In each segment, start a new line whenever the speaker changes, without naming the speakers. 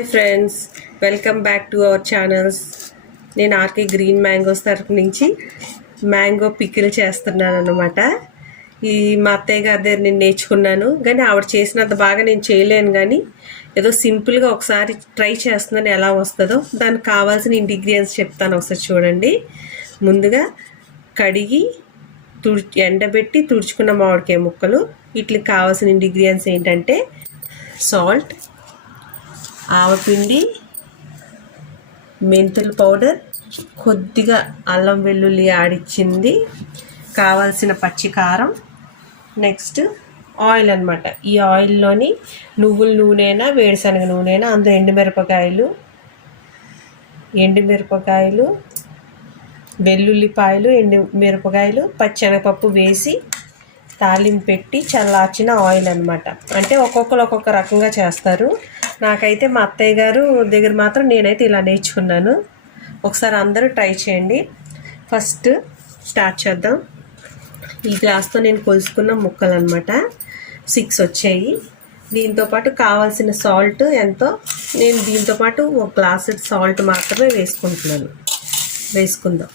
Hi friends welcome back to our channels నేను RK green mangoes తరపు నుంచి mango pickle చేస్తున్నాను అనమాట ఈ మా అత్తయ్య గారి దగ్గర నేను నేర్చుకున్నాను. కానీ ఆవిడ చేసినంత బాగా నేను చేయలేను కానీ ఏదో సింపుల్గా ఒకసారి ట్రై చేస్తున్నాను ఎలా వస్తుందో దానికి కావాల్సిన ఇంగ్రీడియంట్స్ చెప్తాను ఒకసారి చూడండి. ముందుగా కడిగి తుడి ఎండబెట్టి తుడుచుకున్న మామిడికాయ ముక్కలు. వీటికి కావాల్సిన ఇంగ్రీడియంట్స్ ఏంటంటే సాల్ట్ ఆవపిండి మెంతుల పౌడర్ కొద్దిగా అల్లం వెల్లుల్లి ఆడిచ్చింది కావాల్సిన పచ్చికారం నెక్స్ట్ ఆయిల్ అనమాట ఈ ఆయిల్లోని నువ్వుల నూనెనా వేడిశనగ నూనెనా అందులో ఎండుమిరపకాయలు ఎండుమిరపకాయలు వెల్లుల్లిపాయలు ఎండు మిరపకాయలు పచ్చెనగపప్పు వేసి తాలింపు పెట్టి చల్లార్చిన ఆయిల్ అనమాట అంటే ఒక్కొక్కరు ఒక్కొక్క రకంగా చేస్తారు. నాకైతే మా అత్తయ్య గారు దగ్గర మాత్రం నేనైతే ఇలా నేర్చుకున్నాను. ఒకసారి అందరూ ట్రై చేయండి. ఫస్ట్ స్టార్ట్ చేద్దాం. ఈ గ్లాస్తో నేను కొలుసుకున్న ముక్కలు అనమాట సిక్స్ వచ్చాయి. దీంతోపాటు కావాల్సిన సాల్ట్ ఎంతో నేను దీంతోపాటు ఒక గ్లాస్ సాల్ట్ మాత్రమే వేసుకుంటున్నాను. వేసుకుందాం.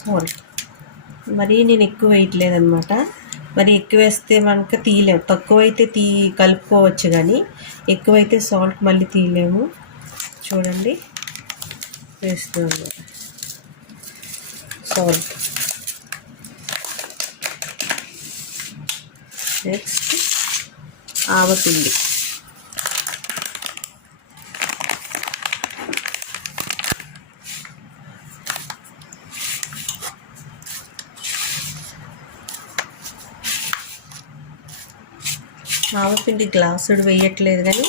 సాల్ట్ మరీ నేను ఎక్కువ వేయట్లేదనమాట మరి ఎక్కువ వేస్తే మనకు తీయలేము తక్కువైతే తీ కలుపుకోవచ్చు కానీ ఎక్కువైతే సాల్ట్ మళ్ళీ తీయలేము. చూడండి. వేస్తున్నాను. సాల్ట్ నెక్స్ట్ ఆవపిండి. ఆవపిండి గ్లాసుడు వేయట్లేదు కానీ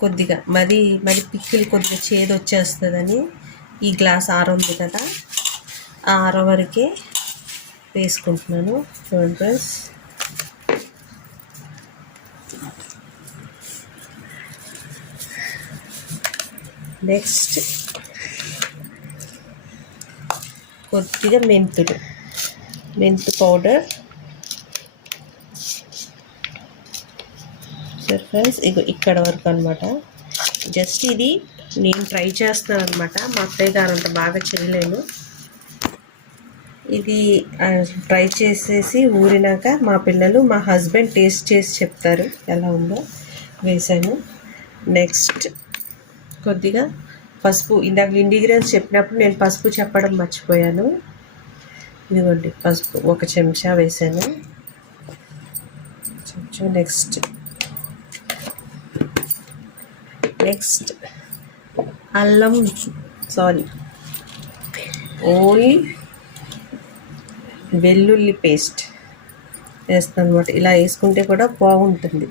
కొద్దిగా మరి మరి పిక్కిలు కొద్దిగా చేదు వచ్చేస్తుందని ఈ గ్లాస్ ఆర ఉంది కదా ఆ ఆర వరకే వేసుకుంటున్నాను. చూడండి ఫ్రెండ్స్. నెక్స్ట్ కొద్దిగా మెంతులు మెంతు పౌడర్ సర్ఫైస్ ఫ్రెండ్స్ ఇక్కడ వరకు అనమాట జస్ట్ ఇది నేను ట్రై చేస్తున్నాను అనమాట మా అత్తయ్య గారు అంత బాగా చేయలేను ఇది ట్రై చేసేసి ఊరినాక మా పిల్లలు మా హస్బెండ్ టేస్ట్ చేసి చెప్తారు ఎలా ఉందో. వేసాను నెక్స్ట్ కొద్దిగా పసుపు ఇందాక ఇండిగ్రియన్స్ చెప్పినప్పుడు నేను పసుపు చెప్పడం మర్చిపోయాను. ఇదిగోండి పసుపు ఒక చెంచా వేసాను చెంచా నెక్స్ట్ నెక్స్ట్ అల్లం సారీ ఓన్లీ వెల్లుల్లి పేస్ట్ వేస్తాను అనమాట ఇలా వేసుకుంటే కూడా బాగుంటుంది.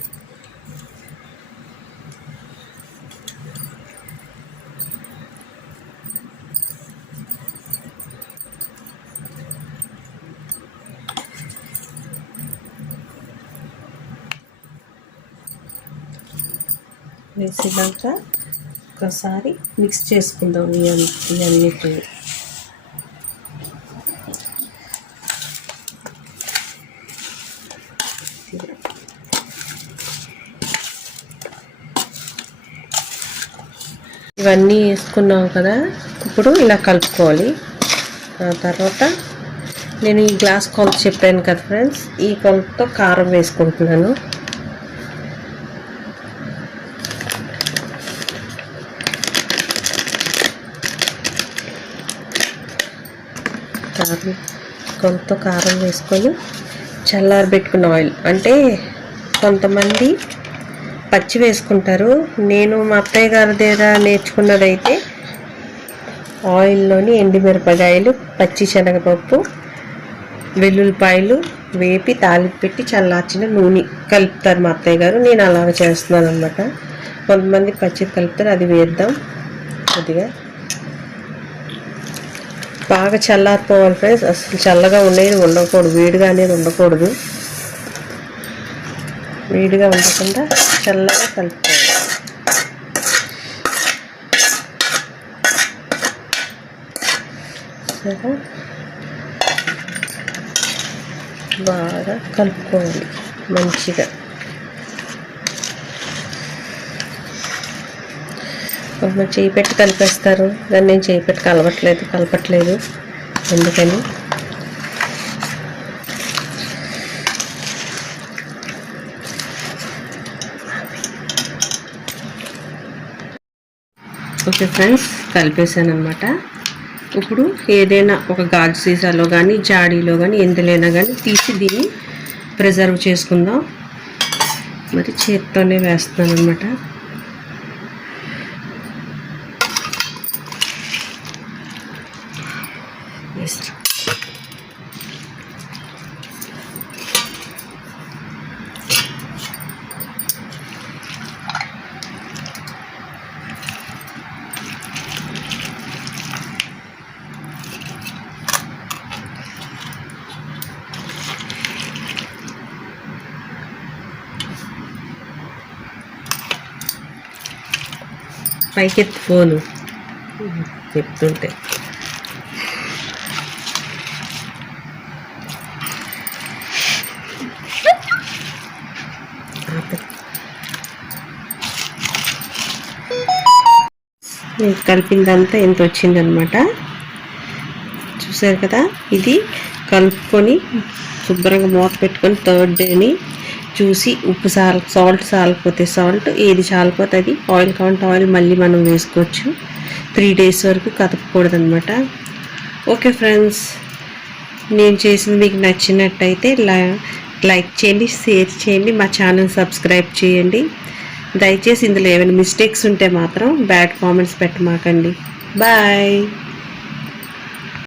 వేసినాక ఒకసారి మిక్స్ చేసుకుందాం ఇవన్నీ ఇవన్నిటిని ఇవన్నీ వేసుకున్నాం కదా ఇప్పుడు ఇలా కలుపుకోవాలి. ఆ తర్వాత నేను ఈ గ్లాస్ కొలత చెప్పాను కదా ఫ్రెండ్స్ ఈ కొలతతో కారం వేసుకుంటున్నాను. కారం కొంత కారం వేసుకొని చల్లారబెట్టుకున్న ఆయిల్ అంటే కొంతమంది పచ్చి వేసుకుంటారు. నేను మా అత్తయ్య గారి దగ్గర నేర్చుకున్నదైతే ఆయిల్లోని ఎండుమిరపకాయలు పచ్చి శనగపప్పు వెల్లుల్లిపాయలు వేపి తాలింపు పెట్టి చల్లార్చిన నూనె కలుపుతారు మా అత్తయ్య గారు. నేను అలాగ చేస్తున్నాను అనమాట కొంతమంది పచ్చి కలుపుతారు అది వేద్దాం కొద్దిగా. బాగా చల్లారిపోవాలి ఫ్రెండ్స్ అసలు చల్లగా ఉండేది ఉండకూడదు. వేడిగా అనేది ఉండకూడదు. వేడిగా ఉండకుండా చల్లగా కలుపుకోవాలి. సరే. బాగా కలుపుకోవాలి. మంచిగా. కొంతమంది చేయి పెట్టి కలిపేస్తారు. కానీ నేను చేయి పెట్టి కలవట్లేదు కలపట్లేదు. ఎందుకని ఓకే ఫ్రెండ్స్ కలిపేసాను అనమాట ఇప్పుడు ఏదైనా ఒక గాజు సీసాలో కానీ జాడీలో కానీ ఎందులైనా కానీ తీసి దీన్ని ప్రిజర్వ్ చేసుకుందాం. మరి చేత్తోనే వేస్తున్నాను అనమాట పైకెత్తి ఫోను చెప్తుంటే కలిపిందంతా ఎంత వచ్చిందనమాట చూసారు కదా? ఇది కలుపుకొని శుభ్రంగా మూత పెట్టుకొని థర్డ్ డేని చూసి ఉప్పు సాల్ సాల్ట్ సాలకపోతే సాల్ట్ ఏది చాలిపోతే అది ఆయిల్ కావాలంటే ఆయిల్ మళ్ళీ మనం వేసుకోవచ్చు. త్రీ డేస్ వరకు కదపకూడదు అనమాట ఓకే ఫ్రెండ్స్ నేను చేసింది మీకు నచ్చినట్టయితే లైక్ చేయండి షేర్ చేయండి మా ఛానల్ సబ్స్క్రైబ్ చేయండి. దయచేసి ఇందులో ఏమైనా మిస్టేక్స్ ఉంటే మాత్రం బ్యాడ్ కామెంట్స్ పెట్టమాకండి. బాయ్.